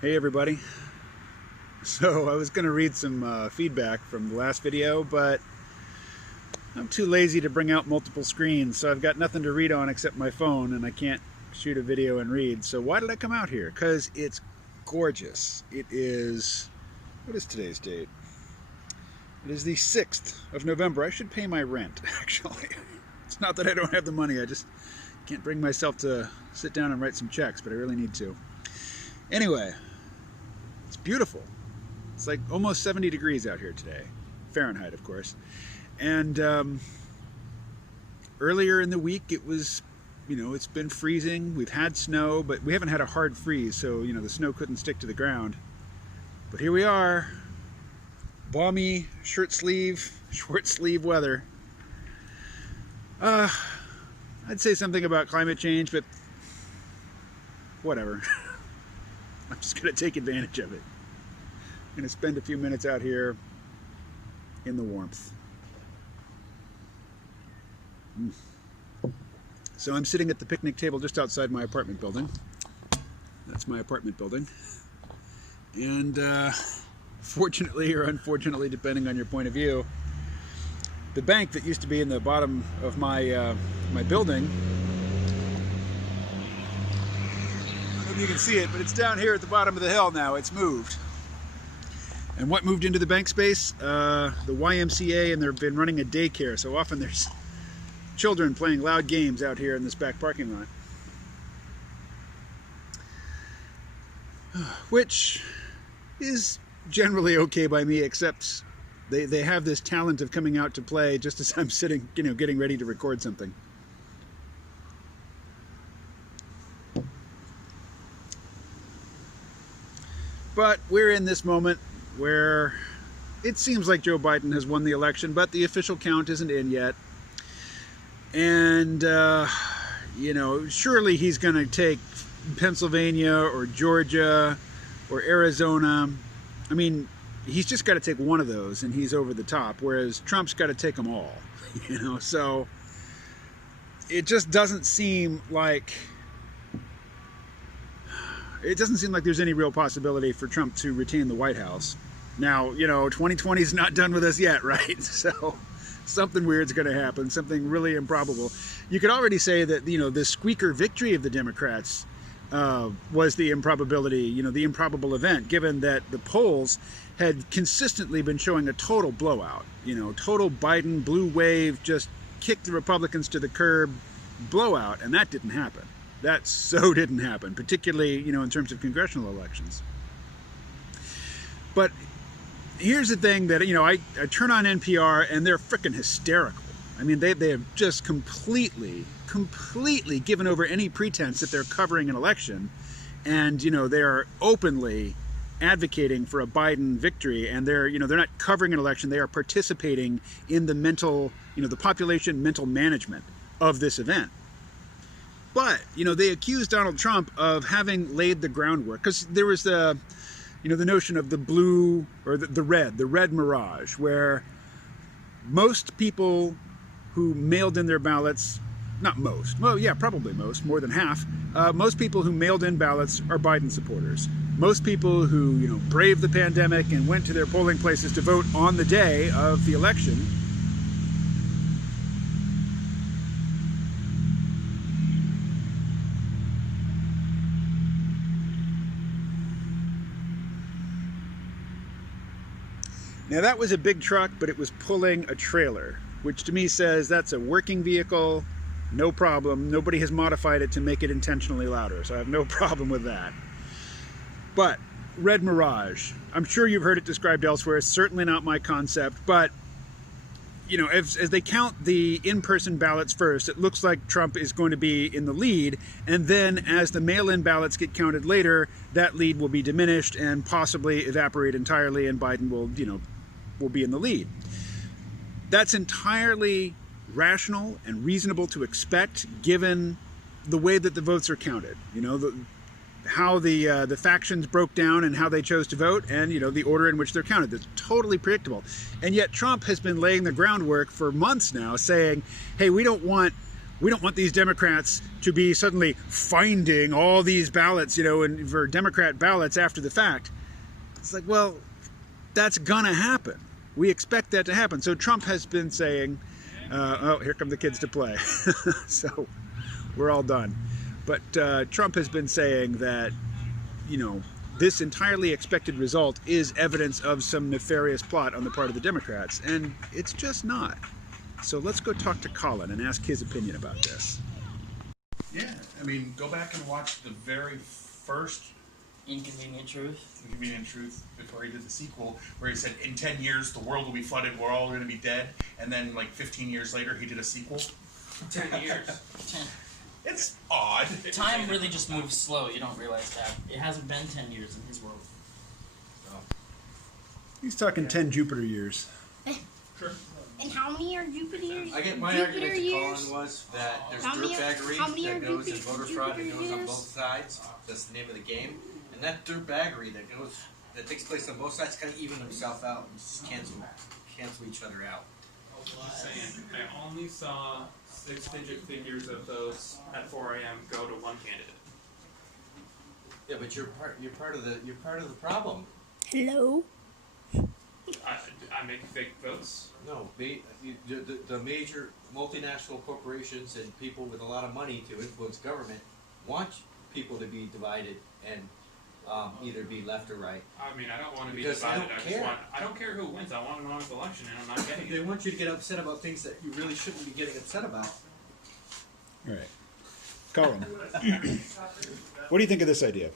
Hey everybody. So I was going to read some feedback from the last video, but I'm too lazy to bring out multiple screens, so I've got nothing to read on except my phone, and I can't shoot a video and read. So why did I come out here? Because it's gorgeous. It is, what is today's date? It is the 6th of November. I should pay my rent, actually. It's not that I don't have the money, I just can't bring myself to sit down and write some checks, but I really need to. Anyway, it's beautiful. It's like almost 70 degrees out here today. Fahrenheit, of course. And earlier in the week it was, it's been freezing. We've had snow, but we haven't had a hard freeze, so, the snow couldn't stick to the ground. But here we are. Balmy, short sleeve weather. I'd say something about climate change, but whatever. I'm just going to take advantage of it. I'm going to spend a few minutes out here in the warmth. So I'm sitting at the picnic table just outside my apartment building. That's my apartment building. And fortunately or unfortunately, depending on your point of view, the bank that used to be in the bottom of my my building, I don't know if you can see it, but it's down here at the bottom of the hill now. It's moved. And what moved into the bank space? The YMCA, and they've been running a daycare, so often there's children playing loud games out here in this back parking lot. Which is generally okay by me, except they have this talent of coming out to play just as I'm sitting, getting ready to record something. But we're in this moment where it seems like Joe Biden has won the election, but the official count isn't in yet. And, surely he's going to take Pennsylvania or Georgia or Arizona. I mean, he's just got to take one of those and he's over the top, whereas Trump's got to take them all, so it just doesn't seem like there's any real possibility for Trump to retain the White House. Now, 2020 is not done with us yet, right? So something weird's going to happen, something really improbable. You could already say that, the squeaker victory of the Democrats was the improbability, the improbable event, given that the polls had consistently been showing a total blowout, total Biden blue wave, just kicked the Republicans to the curb blowout, and that didn't happen. That so didn't happen, particularly, in terms of congressional elections. But here's the thing that, I turn on NPR and they're frickin' hysterical. I mean, they have just completely given over any pretense that they're covering an election. And, they are openly advocating for a Biden victory. And they're not covering an election. They are participating in the mental, the population mental management of this event. But, they accused Donald Trump of having laid the groundwork, because there was the notion of the blue or the red mirage, where most people who mailed in their ballots, not most, well, yeah, probably most, more than half, most people who mailed in ballots are Biden supporters. Most people who, braved the pandemic and went to their polling places to vote on the day of the election Now that was a big truck, but it was pulling a trailer, which to me says that's a working vehicle, no problem. Nobody has modified it to make it intentionally louder, so I have no problem with that. But red mirage, I'm sure you've heard it described elsewhere. It's certainly not my concept, but as they count the in-person ballots first, it looks like Trump is going to be in the lead, and then as the mail-in ballots get counted later, that lead will be diminished and possibly evaporate entirely, and Biden will be in the lead. That's entirely rational and reasonable to expect, given the way that the votes are counted. How the factions broke down and how they chose to vote, and the order in which they're counted. That's totally predictable. And yet Trump has been laying the groundwork for months now, saying, hey, we don't want we don't want these Democrats to be suddenly finding all these ballots, and for Democrat ballots after the fact. It's like, well, that's gonna happen. We expect that to happen. So Trump has been saying, oh, here come the kids to play. So we're all done. But Trump has been saying that, this entirely expected result is evidence of some nefarious plot on the part of the Democrats, and it's just not. So let's go talk to Colin and ask his opinion about this. Yeah, I mean, go back and watch the very first Inconvenient Truth. Inconvenient Truth before he did the sequel, where he said, in 10 years, the world will be flooded, we're all going to be dead. And then, like, 15 years later, he did a sequel. 10 years. It's odd. Time really just moves slow. You don't realize that. It hasn't been 10 years in his world. So. He's talking 10 Jupiter years. Sure. And how many are Jupiter years? I get my Jupiter argument to years? Colin was that there's How many dirtbaggery are that goes in Jupiter- voter fraud that Jupiter goes on years? both sides. That's the name of the game. And that dirtbaggery that takes place on both sides kind of even themselves out and just cancel each other out. Just saying, I only saw 6-digit figures of those at 4 a.m. go to one candidate. Yeah, but you're part of the problem. Hello? I make fake votes. No, the major multinational corporations and people with a lot of money to influence government want people to be divided and either be left or right. I mean, I don't want to be Because they divided. don't care. I don't care who wins. I want an honest election, and I'm not getting They it. want you to get upset about things that you really shouldn't be getting upset about. All right. Colin, what do you think of this idea?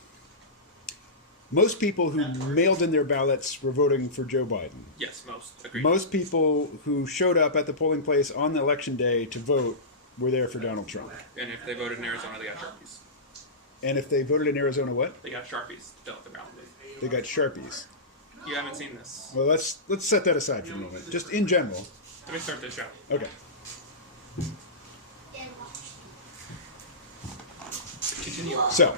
Most people who mailed in their ballots were voting for Joe Biden. Yes, most. Agreed. Most people who showed up at the polling place on the election day to vote were there for Donald Trump. And if they voted in Arizona, they got Sharpies. And if they voted in Arizona, what? They got Sharpies to fill out the ballot. They got Sharpies. You haven't seen this. Well, let's set that aside for a moment. Just in general. Let me start this show. Okay. Continue on. So,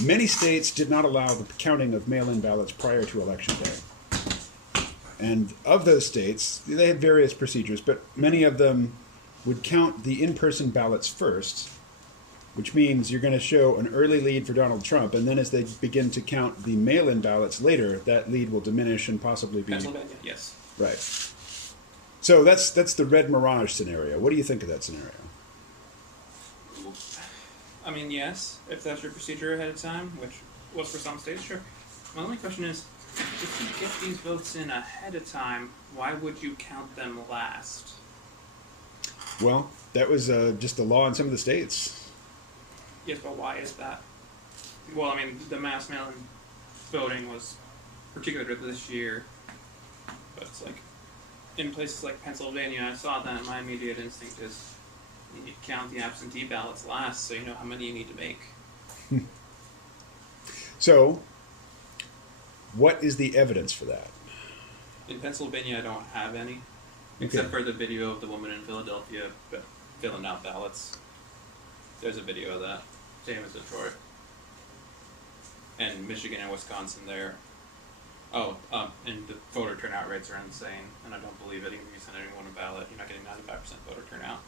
many states did not allow the counting of mail-in ballots prior to Election Day. And of those states, they had various procedures, but many of them would count the in-person ballots first, which means you're going to show an early lead for Donald Trump, and then as they begin to count the mail-in ballots later, that lead will diminish and possibly be... Pennsylvania, yes. Right. So that's the Red Mirage scenario. What do you think of that scenario? I mean, yes, if that's your procedure ahead of time, which was for some states, sure. My only question is, if you get these votes in ahead of time, why would you count them last? Well, that was just the law in some of the states. Yes, but why is that? Well, I mean, the mass mail-in voting was particular this year, but it's like, in places like Pennsylvania, I saw that, and my immediate instinct is, you need to count the absentee ballots last, so you know how many you need to make. So, what is the evidence for that? In Pennsylvania, I don't have any, except for the video of the woman in Philadelphia filling out ballots. There's a video of that, same as Detroit. And Michigan and Wisconsin there. Oh, and the voter turnout rates are insane, and I don't believe it. Even if you send anyone a ballot, you're not getting 95% voter turnout.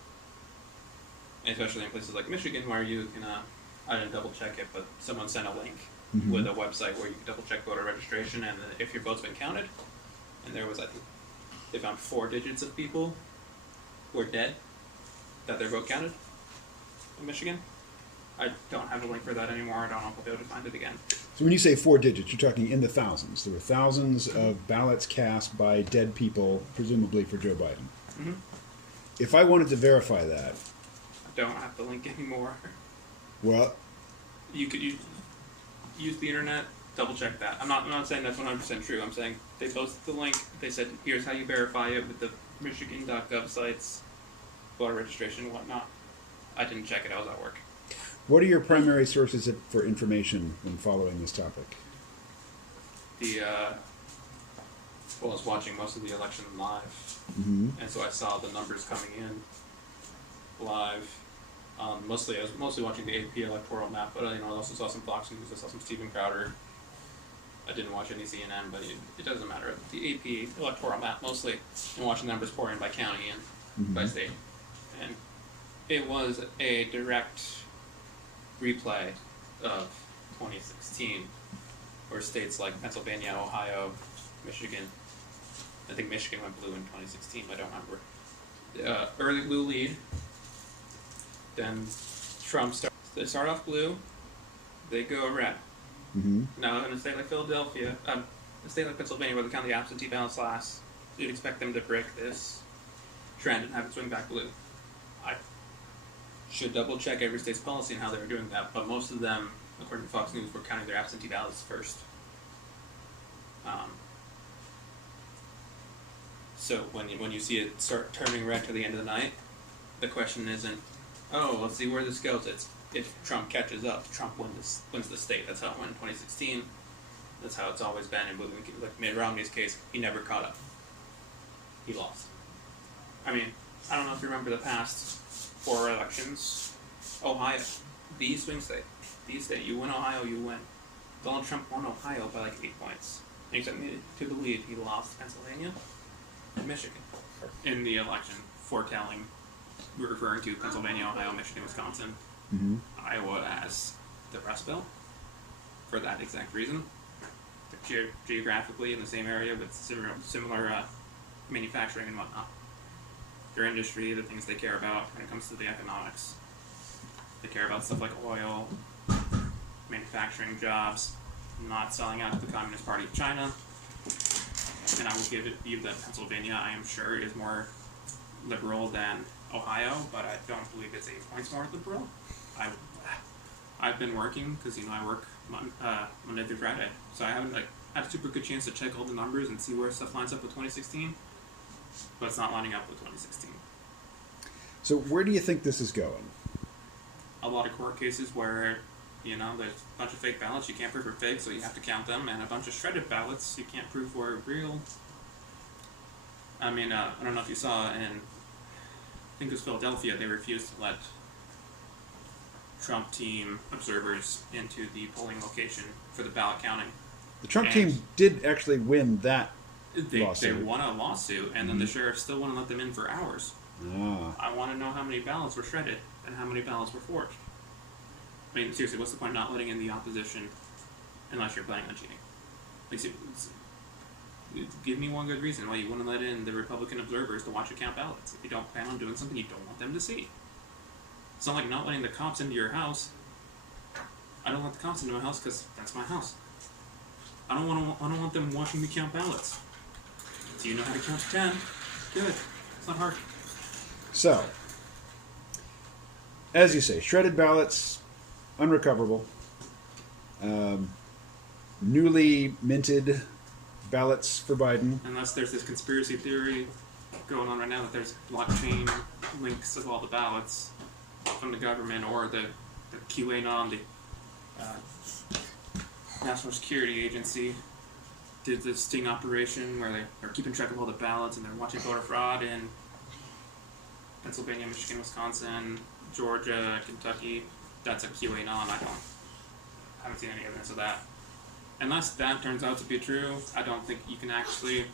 And especially in places like Michigan, where you can, I didn't double check it, but someone sent a link with a website where you can double check voter registration, and if your vote's been counted, and there was, I think, they found 4 digits of people who are dead, that their vote counted in Michigan. I don't have a link for that anymore. I don't know if I'll be able to find it again. So when you say 4 digits, you're talking in the thousands. There were thousands of ballots cast by dead people, presumably for Joe Biden. Mm-hmm. If I wanted to verify that, I don't have the link anymore. well, You could use the internet, double check that. I'm not saying that's 100% true. I'm saying they posted the link. They said, here's how you verify it with the Michigan.gov sites, voter registration and whatnot. I didn't check it. I was at work. what are your primary sources for information when following this topic? Well, I was watching most of the election live, and so I saw the numbers coming in live. I was mostly watching the AP electoral map, but I also saw some Fox News. I saw some Steven Crowder. I didn't watch any CNN, but it doesn't matter. The AP electoral map mostly, and watching the numbers pour in by county and by state. And It was a direct replay of 2016, where states like Pennsylvania, Ohio, Michigan, I think Michigan went blue in 2016, but I don't remember. Early blue lead, then Trump they start off blue, they go red. Mm-hmm. Now, in a state like Philadelphia, a state like Pennsylvania, where they count the absentee ballots last, you'd expect them to break this trend and have it swing back blue. I should double check every state's policy and how they were doing that, but most of them, according to Fox News, were counting their absentee ballots first. So when you see it start turning red to the end of the night, the question isn't, oh, let's see where this goes. It's if Trump catches up, Trump wins the state. That's how it went in 2016. That's how it's always been. And like Mitt Romney's case, he never caught up. He lost. I mean, I don't know if you remember the past 4 elections. Ohio, the swing state. The state, you win Ohio, you win. Donald Trump won Ohio by like 8 points. And he took me to believe he lost Pennsylvania and Michigan in the election, foretelling, referring to Pennsylvania, Ohio, Michigan, Wisconsin, Mm-hmm. Iowa as the Rust Belt for that exact reason. They're geographically in the same area with similar manufacturing and whatnot. Their industry, the things they care about when it comes to the economics. They care about stuff like oil, manufacturing jobs, not selling out to the Communist Party of China. And I will give it you that Pennsylvania, I am sure, is more liberal than Ohio, but I don't believe it's 8 points more liberal. I've been working because I work Monday through Friday, so I haven't had a super good chance to check all the numbers and see where stuff lines up with 2016, but it's not lining up with 2016. So where do you think this is going? A lot of court cases where there's a bunch of fake ballots you can't prove are fake, so you have to count them, and a bunch of shredded ballots you can't prove were real. I mean, I don't know if you saw I think it was Philadelphia, they refused to let Trump team observers into the polling location for the ballot counting. The Trump team did actually win that They lawsuit. won a lawsuit, and then the sheriff still wouldn't let them in for hours. Ah. I want to know how many ballots were shredded and how many ballots were forged. I mean, seriously, what's the point of not letting in the opposition unless you're planning on cheating? Give me one good reason why you wouldn't let in the Republican observers to watch you count ballots. If you don't plan on doing something you don't want them to see. It's not like not letting the cops into your house. I don't let the cops into my house because that's my house. I don't want them watching me count ballots. Do you know how to count to 10? Good. It's not hard. So, as you say, shredded ballots, unrecoverable. Newly minted ballots for Biden. Unless there's this conspiracy theory going on right now that there's blockchain links of all the ballots from the government or the QAnon, the National Security Agency, did this sting operation where they're keeping track of all the ballots and they're watching voter fraud in Pennsylvania, Michigan, Wisconsin, Georgia, Kentucky. That's a QAnon. I haven't seen any evidence of that. Unless that turns out to be true, I don't think you can actually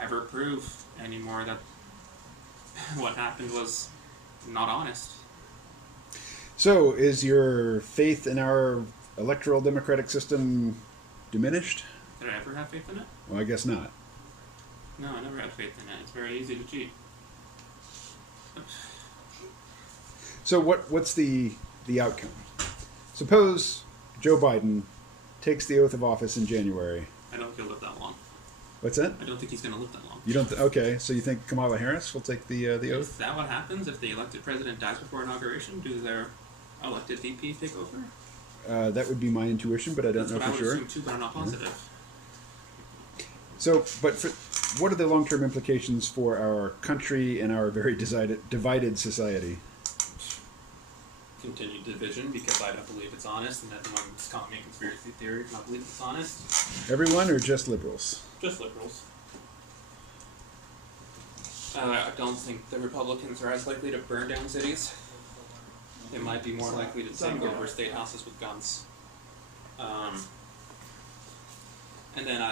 ever prove anymore that what happened was not honest. So, is your faith in our electoral democratic system diminished? Did I ever have faith in it? Well, I guess not. No, I never had faith in it. It's very easy to cheat. So, what's the outcome? Suppose Joe Biden takes the oath of office in January. I don't think he'll live that long. What's that? I don't think he's going to live that long. You don't? Okay, so you think Kamala Harris will take the Is oath? that what happens if the elected president dies before inauguration? Do their elected VP take over? That would be my intuition, but I don't That's know what I for would sure. assume too, but I'm not positive. So, but what are the long-term implications for our country and our very divided society? Continued division because I don't believe it's honest, and everyone's calling me a conspiracy theory and I believe it's honest. Everyone or just liberals? Just liberals. I don't think the Republicans are as likely to burn down cities. They might be more likely to take over state houses with guns. And then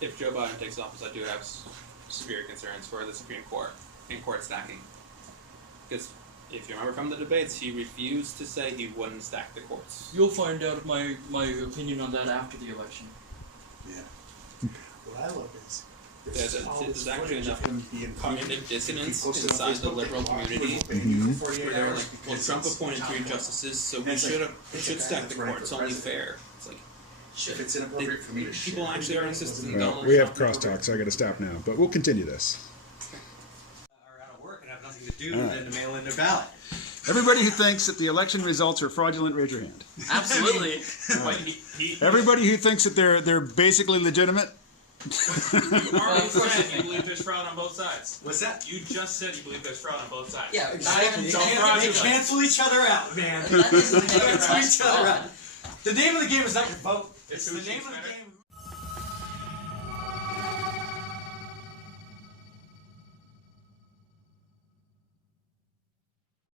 if Joe Biden takes office, I do have severe concerns for the Supreme Court and court stacking. Because If you remember from the debates, he refused to say he wouldn't stack the courts. You'll find out my opinion on that after the election. What I love is There's actually enough being cognitive dissonance inside the liberal community where they're like, well, Trump appointed 3 justices, so we should stack the courts. It's only fair. It's like, If it's inappropriate for me to shit. people actually are insisting that Well, Donald we have Trump crosstalk, so I got to stop now. But we'll continue this. Are out of work and have nothing to do than to mail in their ballot. Everybody who thinks that the election results are fraudulent, raise your hand. Absolutely. Everybody who thinks that they're basically legitimate. You already said you believe there's fraud on both sides. What's that? You just said you believe there's fraud on both sides. Yeah, Exactly. So They fraudulent. cancel each other out, man. That is the They cancel each other fraud. out. The name of the game is not your vote. It's the who name cheats of the better. game.